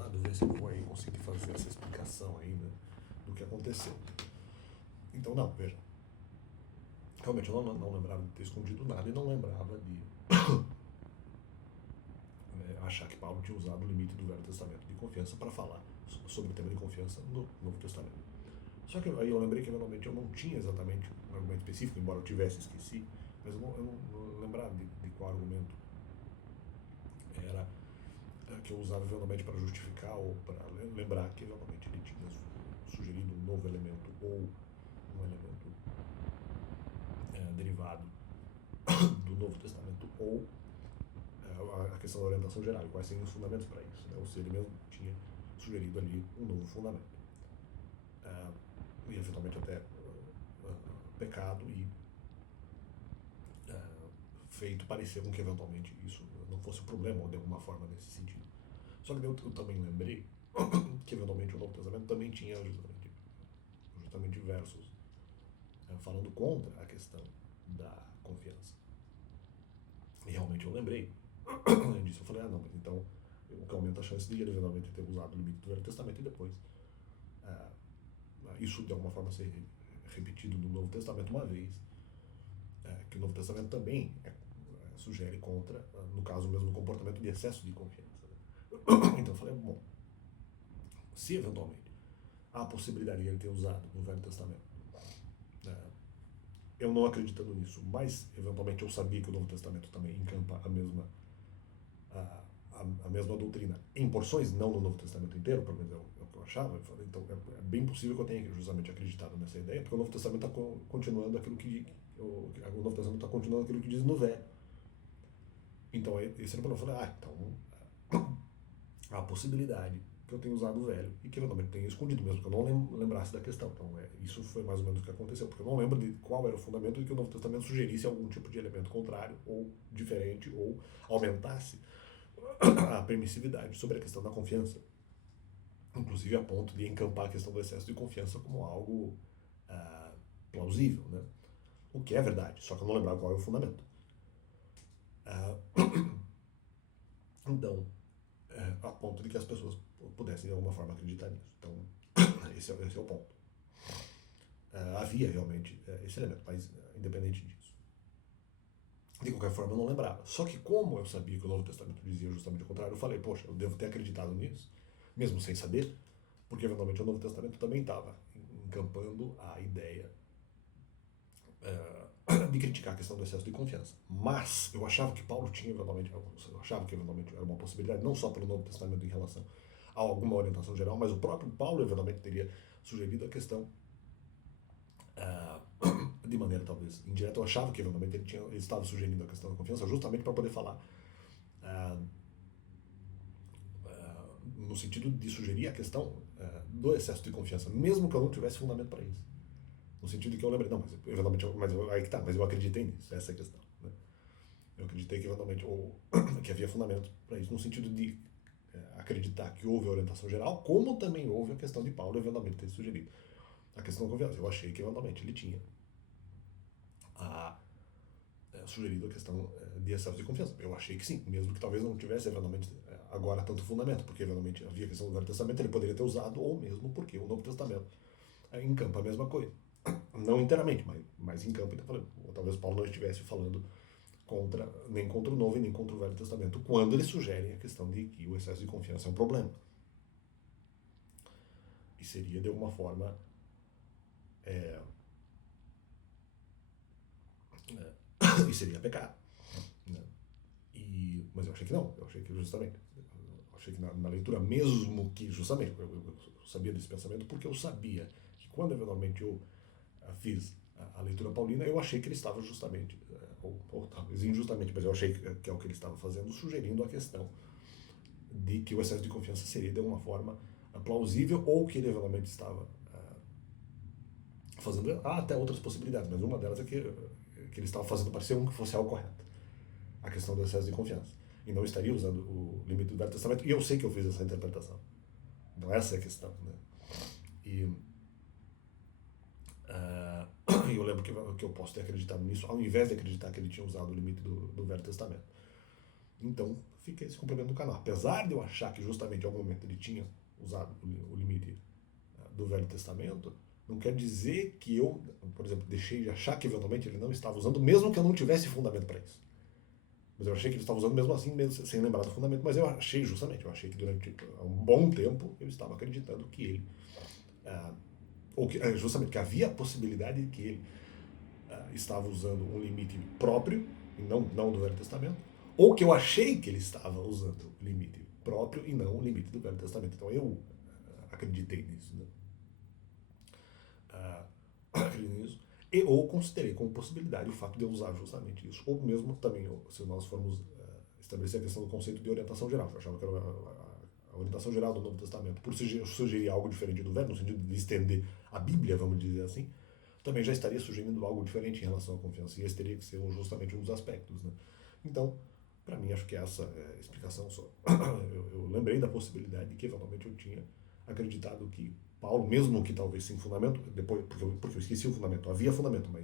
lado, ver se eu vou aí conseguir fazer essa explicação aí, né, do que aconteceu. Então, não, veja. Realmente eu não lembrava de ter escondido nada e não lembrava de achar que Paulo tinha usado o limite do Velho Testamento de confiança para falar sobre o tema de confiança no Novo Testamento. Só que aí eu lembrei que eventualmente eu não tinha exatamente um argumento específico, embora eu tivesse, esqueci, mas eu não lembrava de qual argumento era que eu usava eventualmente para justificar ou para lembrar que eventualmente ele tinha sugerido um novo elemento ou um elemento derivado do Novo Testamento ou a questão da orientação geral, e quais seriam os fundamentos para isso, né? Ou se ele mesmo tinha sugerido ali um novo fundamento. E eventualmente até pecado e feito parecer com que eventualmente isso não fosse um problema ou de alguma forma nesse sentido. Só que eu também lembrei que eventualmente o Novo Testamento também tinha justamente versos falando contra a questão da confiança. E realmente eu lembrei disso. Eu falei, não, mas então o que aumenta a chance de ele eventualmente ter usado o limite do Velho Testamento e depois isso de alguma forma ser repetido no Novo Testamento uma vez, que o Novo Testamento também sugere contra, no caso mesmo, o comportamento de excesso de confiança. Né? Então eu falei, bom, se eventualmente há a possibilidade de ele ter usado no Velho Testamento, eu não acreditando nisso, mas eventualmente eu sabia que o Novo Testamento também encampa a mesma doutrina em porções, não no Novo Testamento inteiro, pelo menos é o que eu achava. Eu falei, então é bem possível que eu tenha justamente acreditado nessa ideia, porque o Novo Testamento está continuando aquilo que o Novo Testamento está continuando aquilo que diz no Velho. Então esse era o problema. Eu falei, então há a possibilidade que eu tenha usado o Velho e que eventualmente tenha escondido, mesmo que eu não lembrasse da questão. Então isso foi mais ou menos o que aconteceu, porque eu não lembro de qual era o fundamento de que o Novo Testamento sugerisse algum tipo de elemento contrário ou diferente ou aumentasse a permissividade sobre a questão da confiança, inclusive a ponto de encampar a questão do excesso de confiança como algo plausível, né? O que é verdade, só que eu não lembrava qual é o fundamento. Então, a ponto de que as pessoas pudessem de alguma forma acreditar nisso. Então, esse é o ponto. Havia realmente esse elemento, mas independente disso. De qualquer forma, eu não lembrava. Só que como eu sabia que o Novo Testamento dizia justamente o contrário, eu falei, poxa, eu devo ter acreditado nisso, mesmo sem saber, porque eventualmente o Novo Testamento também estava encampando a ideia de criticar a questão do excesso de confiança. Mas eu achava que Paulo tinha eventualmente, era uma possibilidade, não só pelo Novo Testamento em relação a alguma orientação geral, mas o próprio Paulo eventualmente teria sugerido a questão de maneira talvez indireta. Eu achava que eventualmente ele estava sugerindo a questão da confiança justamente para poder falar no sentido de sugerir a questão do excesso de confiança, mesmo que eu não tivesse fundamento para isso. No sentido de que eu lembrei, não, mas eventualmente, aí que tá, mas eu acreditei nisso, essa é a questão. Né? Eu acreditei que eventualmente, que havia fundamento para isso, no sentido de acreditar que houve a orientação geral, como também houve a questão de Paulo eventualmente ter sugerido a questão da confiança. Eu achei que eventualmente ele tinha sugerido a questão de excesso de confiança. Eu achei que sim, mesmo que talvez não tivesse eventualmente agora tanto fundamento, porque eventualmente havia a questão do Velho Testamento, ele poderia ter usado, ou mesmo porque o Novo Testamento encampa a mesma coisa. Não inteiramente, mas em campo. Então, falei, talvez Paulo não estivesse falando nem contra o Novo e nem contra o Velho Testamento, quando eles sugerem a questão de que o excesso de confiança é um problema. E seria, de alguma forma, e seria pecado. Né? Mas eu achei que não, eu achei que justamente, eu achei que na leitura, mesmo que justamente, eu sabia desse pensamento porque eu sabia que quando eventualmente eu fiz a leitura paulina, eu achei que ele estava justamente, ou talvez injustamente, mas eu achei que é o que ele estava fazendo, sugerindo a questão de que o excesso de confiança seria de alguma forma plausível, ou que ele eventualmente estava fazendo até outras possibilidades, mas uma delas é que ele estava fazendo parecer que fosse algo correto, a questão do excesso de confiança, e não estaria usando o limite do Velho Testamento, e eu sei que eu fiz essa interpretação. Então essa é a questão, né? E eu lembro que eu posso ter acreditado nisso, ao invés de acreditar que ele tinha usado o limite do Velho Testamento. Então, fica esse complemento no canal. Apesar de eu achar que justamente em algum momento ele tinha usado o limite do Velho Testamento, não quer dizer que eu, por exemplo, deixei de achar que eventualmente ele não estava usando, mesmo que eu não tivesse fundamento para isso. Mas eu achei que ele estava usando mesmo assim, mesmo sem lembrar do fundamento. Mas eu achei que durante um bom tempo eu estava acreditando que ele, ou que, justamente que havia a possibilidade de que ele estava usando um limite próprio, e não do Velho Testamento, ou que eu achei que ele estava usando o limite próprio e não o limite do Velho Testamento. Então eu acreditei nisso, né? Acreditei nisso. E, ou considerei como possibilidade o fato de eu usar justamente isso. Ou mesmo também, se nós formos estabelecer a questão do conceito de orientação geral. Eu achava que era a orientação geral do Novo Testamento, por sugerir algo diferente do Velho, no sentido de estender a Bíblia, vamos dizer assim, também já estaria sugerindo algo diferente em relação à confiança. E esse teria que ser justamente um dos aspectos, né? Então, para mim, acho que essa é a explicação só. Eu lembrei da possibilidade de que eventualmente eu tinha acreditado que Paulo, mesmo que talvez sem fundamento, depois, porque eu esqueci o fundamento, havia fundamento, mas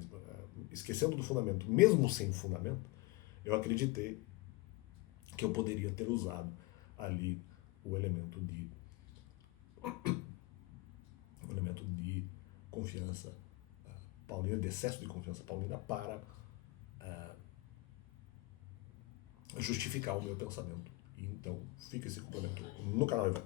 esquecendo do fundamento, mesmo sem fundamento, eu acreditei que eu poderia ter usado ali o elemento de confiança paulina, de excesso de confiança paulina para justificar o meu pensamento. E então fica esse complemento no canal Ivan.